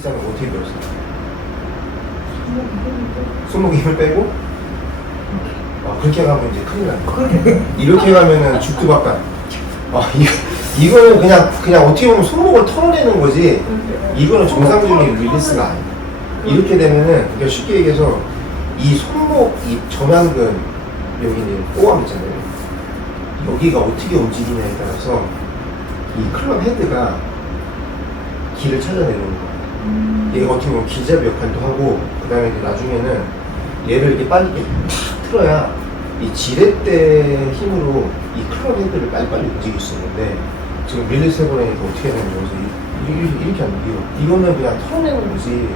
기사는 어떻게 배웠어? 손목 힘을 빼고 아, 그렇게 가면 이제 큰일 난다. 이렇게 가면은 죽두박간. 아, 이거, 이거는 그냥, 그냥 어떻게 보면 손목을 털어내는 거지. 이거는 정상적인 릴리스가 아니야. 이렇게 되면은, 그러니까 쉽게 얘기해서, 이 손목, 이 전완근, 여기 이제 꼬암 있잖아요. 여기가 어떻게 움직이냐에 따라서, 이 클럽 헤드가 길을 찾아내는 거야. 얘가 어떻게 보면 기잡 역할도 하고, 그 다음에 나중에는 얘를 이렇게 빨리 이렇게 팍 틀어야 이 지렛대 힘으로 이 클럽 헤드를 빨리빨리 움직일 수 있는데, 지금 릴리스 해보려니까 어떻게 되는 거지? 이- 이- 이렇게 하는 거예요. 이거는 그냥 털어내는 거지.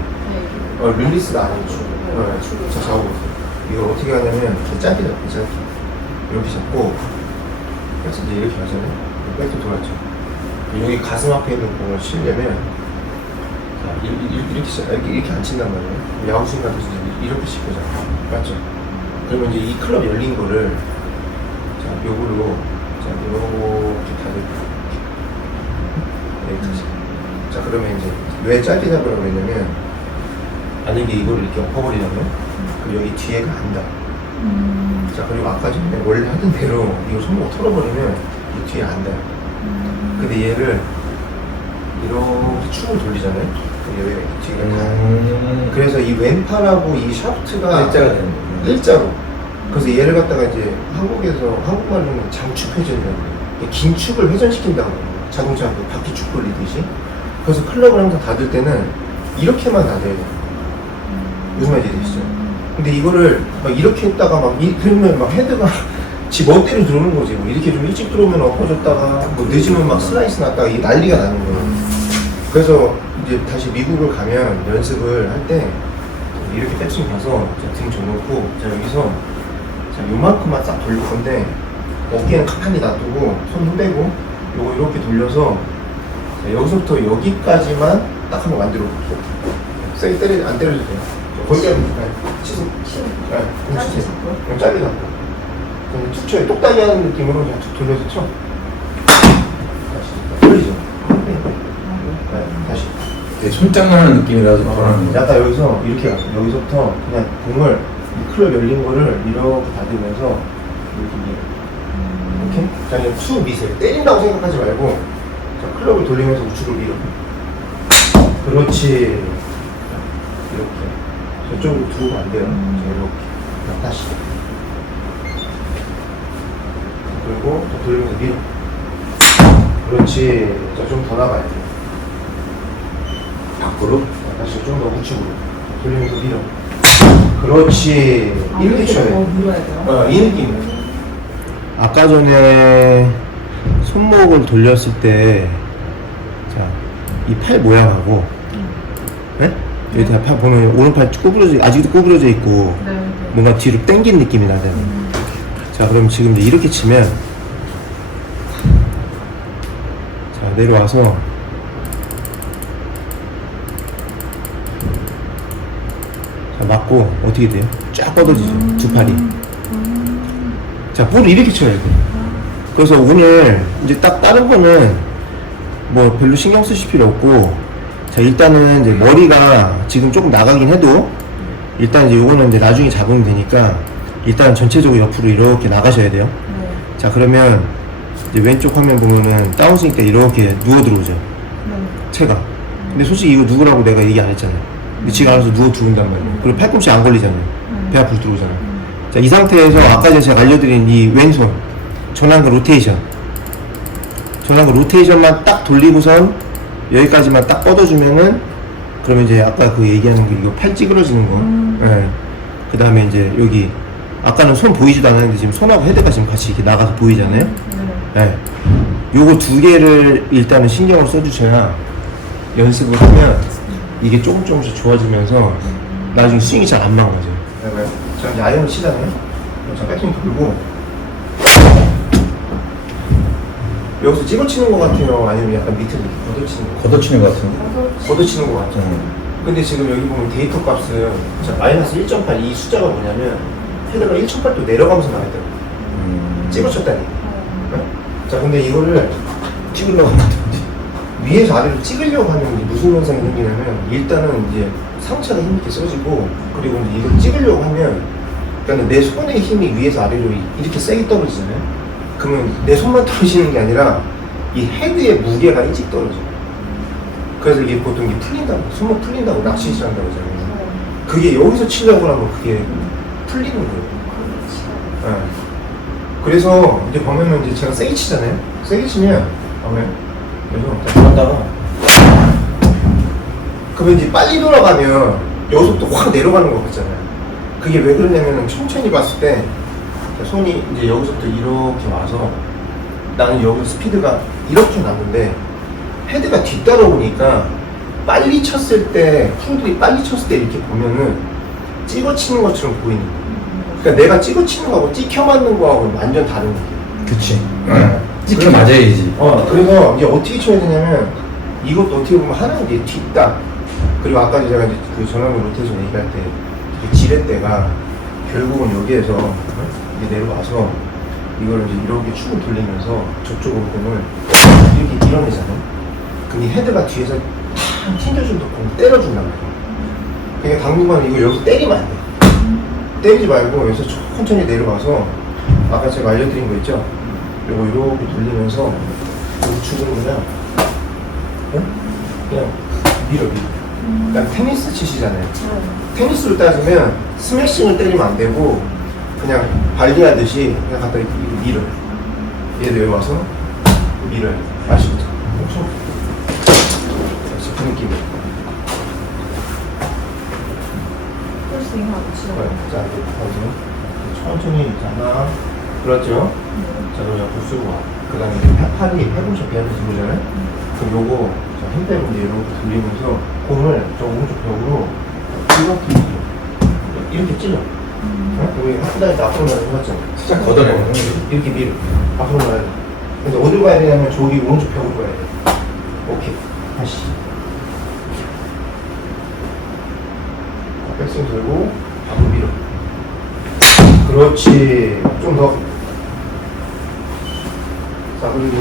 어, 릴리스가 아니죠. 어, 자, 잡아보세요. 이걸 어떻게 하냐면, 이렇게 짧게 잡고, 짧게. 이렇게 잡고, 그래서 이제 이렇게 하잖아요. 백도 돌았죠. 여기 가슴 앞에 있는 공을 치려면, 자, 이렇게, 이렇게, 치- 이렇게, 이렇게 안 친단 말이에요. 야구신 같은 이제 이렇게 칠 거잖아. 맞죠? 그러면 이제 이 클럽 열린 거를, 자, 요거로, 자, 이렇게 다들, 여기까지. 자, 그러면 이제 왜 짧게 잡으라고 그랬냐면, 만약에 이거를 이렇게 엎어버리려면, 그럼 여기 뒤에가 안다. 자, 그리고 아까 전에 원래 하던 대로 이거 손목 털어버리면 이 뒤에 안다. 근데 얘를 이렇게 축을 돌리잖아요. 뒤가 다. 음. 그래서 이 왼팔하고 이 샤프트가 일자가 되는 거예요. 일자로. 그래서 얘를 갖다가 이제 한국에서 한국말로 는 장축 회전이라고 해요. 긴 축을 회전시킨다고 해요. 자동차 그 바퀴 축 돌리듯이. 그래서 클럽을 항상 닫을 때는 이렇게만 닫아야 돼요. 무슨 말인지 되시죠? 근데 이거를 막 이렇게 했다가 막 이, 그러면 막 헤드가 지 멋대로 들어오는 거지. 뭐 이렇게 좀 일찍 들어오면 엎어졌다가 뭐 늦으면 막 슬라이스 났다가 이 난리가 나는 거예요. 그래서 이제 다시 미국을 가면 연습을 할 때 이렇게 백스윙 가서 자, 등 줘놓고 자 여기서 자 요만큼만 싹 돌릴 건데 어깨는 가만히 놔두고 손 힘 빼고 요거 이렇게 돌려서 자, 여기서부터 여기까지만 딱 한번 만들어 볼게요. 세게 때려 안 때려도 돼요. 자, 거기까지 네, 치세요. 네, 공 치세요. 그냥 짧게 잡고. 툭 쳐요. 똑딱이 하는 느낌으로 그냥 툭 돌려서 쳐. 다시 돌리죠. 네, 다시. 되게 손장난하는 느낌이라서 변하는 거. 약간 여기서 이렇게 여기서부터 그냥 공을 이 클럽 열린 거를 이렇게 닫으면서 이렇게 밀어. 이렇게? 자, 그냥 툭 미세요. 때린다고 생각하지 말고 자, 클럽을 돌리면서 우측을 밀어. 그렇지. 자, 이렇게. 저쪽으로 두면 안 돼요. 자, 이렇게. 자, 다시. 그리고 또 돌리면서 밀어. 그렇지. 자, 좀 더 나가야 돼. 밖으로 다시 좀더 우측으로 돌리면서 밀어 그렇지 이렇게 쳐야 돼 밀어야 돼요? 어, 이 느낌 아까 전에 손목을 돌렸을 때 자, 이 팔 모양하고 네? 여기 다 팔 보면 오른팔 구부러져 아직도 구부러져 있고 네. 네. 뭔가 뒤로 당긴 느낌이 나잖아요 자 그럼 지금 이제 이렇게 치면 자 내려와서 맞고 어떻게 돼요? 쫙 뻗어지죠 두 팔이. 자 볼을 이렇게 쳐야 돼 그래서 오늘 이제 딱 다른 거는 뭐 별로 신경 쓰실 필요 없고 자 일단은 이제 머리가 지금 조금 나가긴 해도 일단 이제 요거는 이제 나중에 잡으면 되니까 일단 전체적으로 옆으로 이렇게 나가셔야 돼요. 네. 자 그러면 이제 왼쪽 화면 보면은 다운스윙 때 이렇게 누워 들어오죠. 네. 채가. 근데 솔직히 이거 누구라고 내가 얘기 안 했잖아요 지가 알아서 누워 들어온단 말이에요. 그리고 팔꿈치 안 걸리잖아요. 배 앞으로 들어오잖아요. 자 이 상태에서 아까 전에 제가 알려드린 이 왼손 전완근 로테이션. 전완근 로테이션만 딱 돌리고선 여기까지만 딱 뻗어주면은 그러면 이제 아까 그 얘기하는 게 이거 팔 찌그러지는 거. 예. 그 다음에 이제 여기 아까는 손 보이지도 않았는데 지금 손하고 헤드가 지금 같이 이렇게 나가서 보이잖아요. 네. 네. 요거 두 개를 일단은 신경을 써주셔야 연습을 하면 이게 조금 조금씩 좋아지면서 나중에 스윙이 잘안 망가져요. 네, 자, 이제 아이언을 치잖아요. 자, 백스윙 돌고. 여기서 찍어치는 것 같아요? 아니면 약간 밑으로 걷어치는 것 같아요? 걷어치는 것 같은데. 걷어치는 것 같죠? 음. 근데 지금 여기 보면 데이터 값은 자, 마이너스 1.8, 이 숫자가 뭐냐면 헤드가 1.8도 내려가면서 나왔다고. 음. 찍어쳤다니. 어. 네? 자, 근데 이거를 찍으려고 하는데. 위에서 아래로 찍으려고 하면 이제 무슨 현상이 생기냐면 일단은 이제 상체가 힘있게 써지고 그리고 이제 이걸 찍으려고 하면 그러니까 내 손의 힘이 위에서 아래로 이렇게 세게 떨어지잖아요. 그러면 내 손만 떨어지는 게 아니라 이 헤드의 무게가 일찍 떨어져. 그래서 이게 보통 이게 풀린다고 손목 풀린다고 낚시질 한다고 하잖아요. 그게 여기서 치려고 하면 그게 풀리는 거예요. 네. 그래서 이제 보면은 이제 제가 세게 치잖아요. 세게 치면 보면 여기서 들어갔다가 그러면 이제 빨리 돌아가면 여기서부터 확 내려가는 것 같잖아요. 그게 왜 그러냐면은 천천히 봤을 때 손이 이제 여기서부터 이렇게 와서 나는 여기 스피드가 이렇게 나는데 헤드가 뒤따라오니까 빨리 쳤을 때 프로들이 빨리 쳤을 때 이렇게 보면은 찍어 치는 것처럼 보이는 거예요. 그러니까 내가 찍어 치는 거하고 찍혀 맞는 거하고 완전 다른 거예요. 그치. 네. 찍혀 맞아야지. 어, 그래서 이제 어떻게 쳐야 되냐면 이것도 어떻게 보면 하나는 이제 뒷땅 그리고 아까 제가 이제 그 전화면 로테이션 얘기할 때그 지렛대가 결국은 여기에서 어? 이제 내려와서 이걸 이제 이렇게 축을 돌리면서 저쪽으로 공을 이렇게 밀어내잖아요. 이 헤드가 뒤에서 탁 튕겨준다 공 때려준단 말이에요. 그러니까 당분간 이거 여기서 때리면 안 돼. 때리지 말고 여기서 천천히 내려와서 아까 제가 알려드린 거 있죠? 요거 이렇게 돌리면서 우측으로 그냥 응? 그냥 밀어 밀어. 그러니까 테니스 치시잖아요. 테니스로 따지면 스매싱을 때리면 안 되고 그냥 발리하듯이 그냥 갖다 이렇게 밀어. 얘 내려와서 밀어야 돼 아시겠죠? 엄청 그 느낌 거. 자. 천천히 하나 그렇죠? 자, 그럼 옆으로 쓰고 와. 그 다음에 팔- 팔이 팔꿈치 비하면서 들잖아요 그럼 요거 자, 힘 빼고 이제 이렇게 돌리면서 공을 저 오른쪽 벽으로 이렇게 밀어. 이렇게 찔러. 어? 여기 한다니까 앞으로? 살짝 걷어내는 거야. 이렇게 밀어. 앞으로 나야 돼. 근데 어디로 가야 되냐면 저기 오른쪽 벽으로 가야 돼. 오케이. 다시. 자, 백스윙 들고 앞으로 밀어. 그렇지. 좀 더. 자, 그리고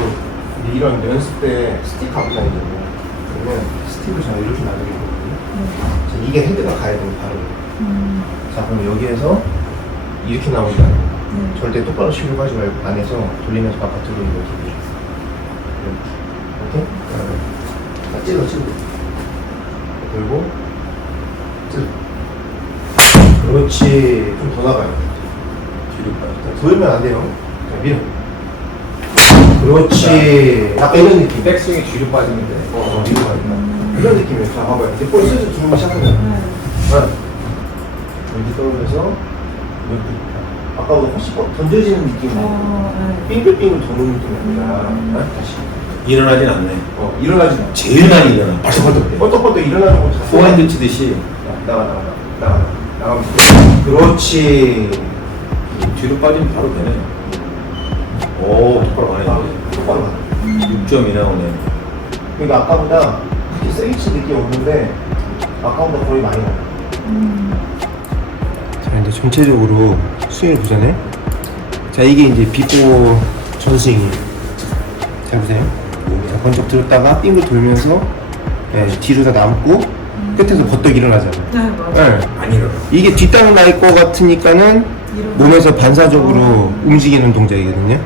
이런 연습 때 스틱 갖고 다니잖아요. 그러면 스틱을 잘 이렇게 놔두게 되거든요. 자, 이게 헤드가 가야 돼요, 바로. 자, 그럼 여기에서 이렇게 나온다. 절대 똑바로 치고 가지 말고 안에서 돌리면서 바깥으로 이렇게. 이렇게. 오케이? 자, 찔러, 찔러. 그리고 찔러. 그렇지. 좀 더 나가요. 뒤로. 자, 돌면 안 돼요. 자, 밀어. 그렇지. 아까 이런 느낌. 백스윙이 뒤로 빠지는데. 어, 뒤로 가야 된다. 이런 느낌이에요. 자, 봐봐요. 이제 볼 슬슬 들어오기 시작하잖아. 네. 여기 떨어져서 이렇게. 아까보다 훨씬 더 던져지는 느낌이 나요. 빙글빙글 도는 느낌이 아니라 어? 다시 일어나진 않네. 어, 일어나지 마. 제일 많이 일어나. 벌써부터. 뻗떡뻗떡 일어나는 거 자세가 포핸드 치듯이 나가 나가 나가 나가 나가면 돼. 그렇지 뒤로 빠지면 바로 되네. 오, 똑바로 아, 가네. 똑바로 가. 6점이 나오네. 그러니까 아까보다 그렇게 세게 치 느낌이 없는데 아까보다 거의 많이 나요 자 이제 전체적으로 스윙을 보잖아요 자 이게 이제 비포 전스윙이에요 잘 보세요 자 번쩍 들었다가 빙글 돌면서 예, 뒤로 다 남고 끝에서 버떡 일어나잖아요 네, 맞아. 예. 안 일어나. 이게 뒷땅 날 것 같으니까는 몸에서 반사적으로 움직이는 동작이거든요.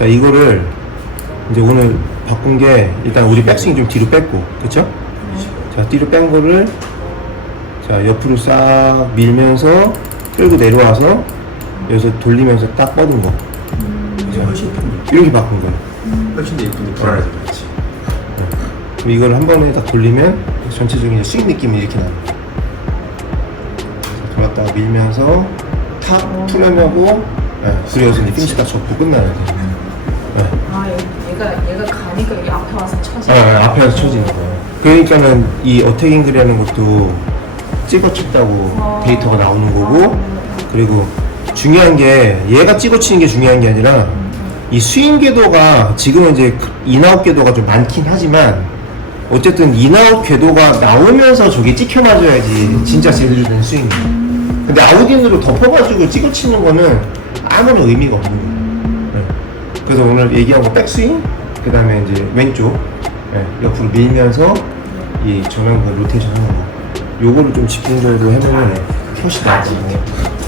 자, 이거를 이제 오늘 바꾼 게 일단 우리 백스윙 좀 뒤로 뺐고, 그쵸? 자, 뒤로 뺀 거를 자, 옆으로 싹 밀면서 끌고 내려와서 여기서 돌리면서 딱 뻗은 거. 이제 훨씬 예쁜데. 이렇게 바꾼 거예요. 훨씬 더 예쁜데 불안하지 그렇지. 그럼 이걸 한 번에 딱 돌리면 전체적인 스윙 느낌이 이렇게 나요. 그래서 돌았다가 밀면서 탁 풀려나고 네, 그래서 이제 피니시 딱 접고 끝나요. 네. 아, 얘- 얘가, 얘가 가니까 여기 앞에 와서 쳐지. 네, 네, 앞에 와서 쳐지는 거예요. 그러니까는 이 어택 앵글이라는 것도 찍어 쳤다고 어. 데이터가 나오는 거고 아, 그리고 중요한 게 얘가 찍어 치는 게 중요한 게 아니라 이 스윙 궤도가 지금은 이제 인아웃 궤도가 좀 많긴 하지만 어쨌든 인아웃 궤도가 나오면서 저게 찍혀 맞아야지 진짜 제대로 된 스윙이에요. 근데 아웃인으로 덮어가지고 찍어 치는 거는 아무런 의미가 없는 거예요. 네. 그래서 오늘 얘기한 거 백스윙, 그 다음에 이제 왼쪽, 네, 옆으로 밀면서 이 정형근 로테이션 하는 거. 요거를 좀 집중적으로 해보면 훨씬 같아요.